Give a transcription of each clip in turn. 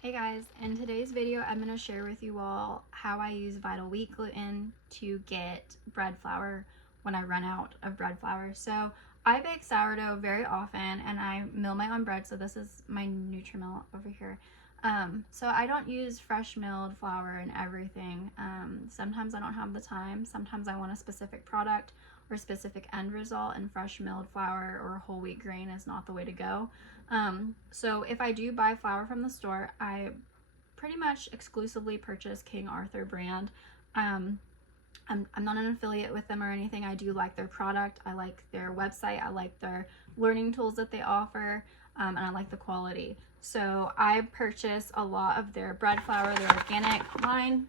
Hey guys, in today's video I'm going to share with you all how I use Vital Wheat Gluten to get bread flour when I run out of bread flour. So I bake sourdough very often and I mill my own bread, so this is my Nutri-Mill over here. So I don't use fresh milled flour and everything. Sometimes I don't have the time, sometimes I want a specific product or specific end result, and fresh milled flour or whole wheat grain is not the way to go. So if I do buy flour from the store, I pretty much exclusively purchase King Arthur brand. I'm not an affiliate with them or anything. I do like their product. I like their website. I like their learning tools that they offer, and I like the quality. So I purchase a lot of their bread flour, their organic line.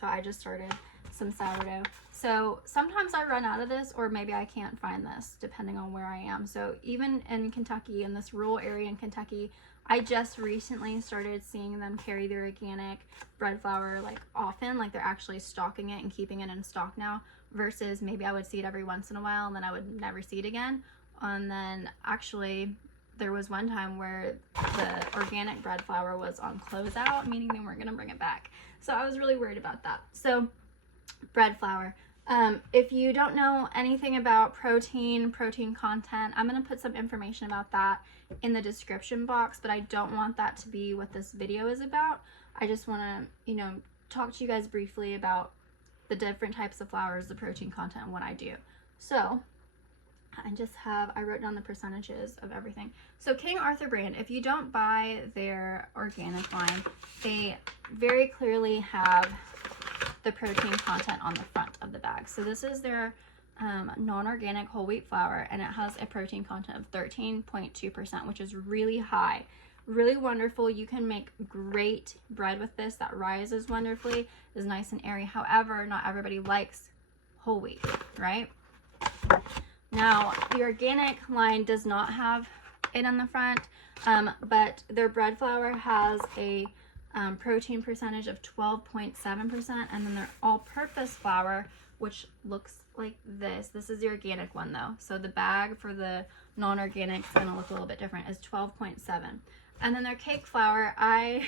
So I just started some sourdough. So sometimes I run out of this, or maybe I can't find this depending on where I am. So even in Kentucky, in this rural area in Kentucky, I just recently started seeing them carry their organic bread flour like often, like they're actually stocking it and keeping it in stock now, versus maybe I would see it every once in a while and then I would never see it again. And then actually there was one time where the organic bread flour was on closeout, meaning they weren't going to bring it back. So I was really worried about that. So bread flour. If you don't know anything about protein content, I'm going to put some information about that in the description box, but I don't want that to be what this video is about. I just want to, talk to you guys briefly about the different types of flours, the protein content, and what I do. So I wrote down the percentages of everything. So King Arthur brand, if you don't buy their organic line, they very clearly have the protein content on the front of the bag. So this is their non-organic whole wheat flour, and it has a protein content of 13.2%, which is really high, really wonderful. You can make great bread with this that rises wonderfully, is nice and airy. However, not everybody likes whole wheat, right? Now, the organic line does not have it on the front, but their bread flour has a protein percentage of 12.7%, and then their all-purpose flour, which looks like this. This is the organic one though, so the bag for the non-organic is going to look a little bit different, is 12.7. And then their cake flour, I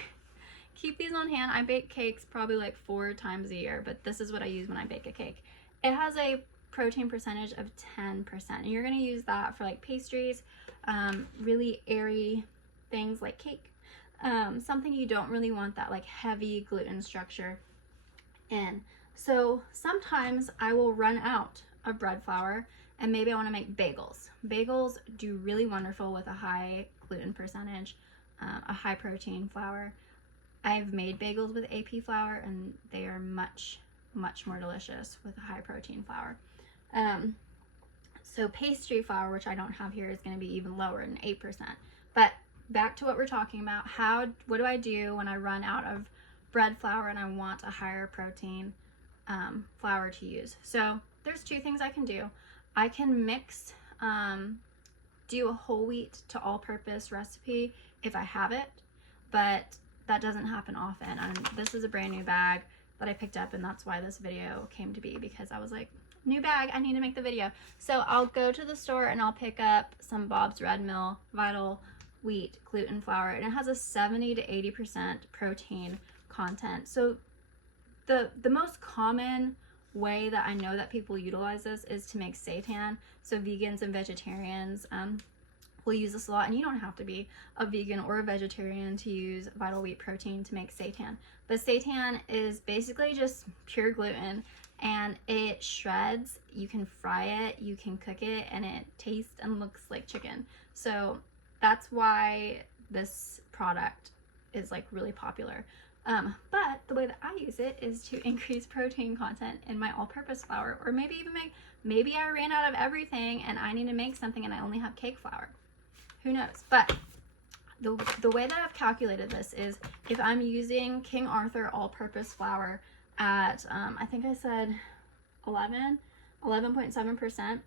keep these on hand. I bake cakes probably like 4 times a year, but this is what I use when I bake a cake. It has a protein percentage of 10%, and you're going to use that for like pastries, really airy things like cake. Something you don't really want that like heavy gluten structure in. So sometimes I will run out of bread flour and maybe I want to make bagels. Bagels do really wonderful with a high gluten percentage, a high protein flour. I've made bagels with AP flour and they are much more delicious with a high protein flour. So pastry flour, which I don't have here, is going to be even lower than 8%. But back to what we're talking about. What do I do when I run out of bread flour and I want a higher protein flour to use? So there's 2 things I can do. I can mix, do a whole wheat to all-purpose recipe if I have it, but that doesn't happen often. And this is a brand new bag that I picked up, and that's why this video came to be, because I was like, new bag, I need to make the video. So I'll go to the store and I'll pick up some Bob's Red Mill Vital Wheat Gluten flour, and it has a 70 to 80% protein content. So the most common way that I know that people utilize this is to make seitan. So vegans and vegetarians will use this a lot, and you don't have to be a vegan or a vegetarian to use Vital Wheat protein to make seitan. But seitan is basically just pure gluten, and it shreds. You can fry it, you can cook it, and it tastes and looks like chicken. So that's why this product is like really popular. But the way that I use it is to increase protein content in my all-purpose flour, or maybe even maybe I ran out of everything and I need to make something and I only have cake flour. Who knows? But the way that I've calculated this is if I'm using King Arthur all-purpose flour at, I think I said 11.7%.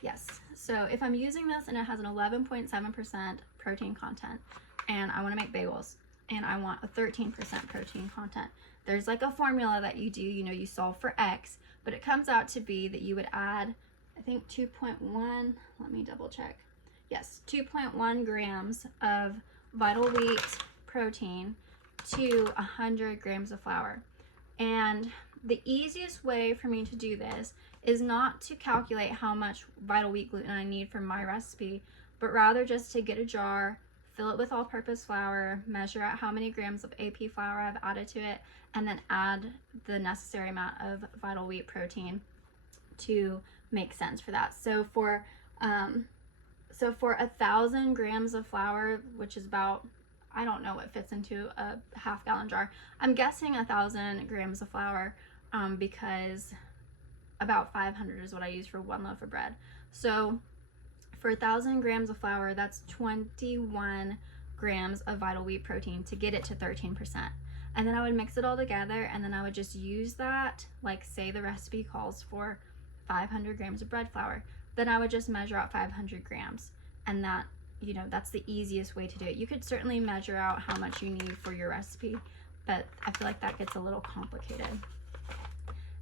Yes. So if I'm using this and it has an 11.7% protein content, and I want to make bagels and I want a 13% protein content, there's like a formula that you do, you solve for X, but it comes out to be that you would add, I think 2.1, let me double check. Yes, 2.1 grams of Vital Wheat protein to 100 grams of flour. And the easiest way for me to do this is not to calculate how much Vital Wheat Gluten I need for my recipe, but rather just to get a jar, fill it with all-purpose flour, measure out how many grams of AP flour I've added to it, and then add the necessary amount of Vital Wheat protein to make sense for that. So for 1,000 grams of flour, which is about, I don't know what fits into a half-gallon jar. I'm guessing 1,000 grams of flour because about 500 is what I use for one loaf of bread. So for 1,000 grams of flour, that's 21 grams of Vital Wheat protein to get it to 13%. And then I would mix it all together, and then I would just use that, like say the recipe calls for 500 grams of bread flour. Then I would just measure out 500 grams. And that, you know, that's the easiest way to do it. You could certainly measure out how much you need for your recipe, but I feel like that gets a little complicated.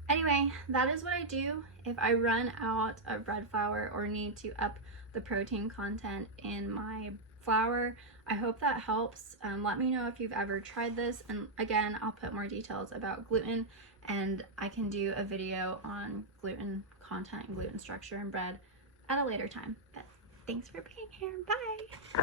Anyway, that is what I do if I run out of bread flour or need to up the protein content in my flour. I hope that helps. Let me know if you've ever tried this, and again, I'll put more details about gluten, and I can do a video on gluten content and gluten structure in bread at a later time. But thanks for being here. Bye.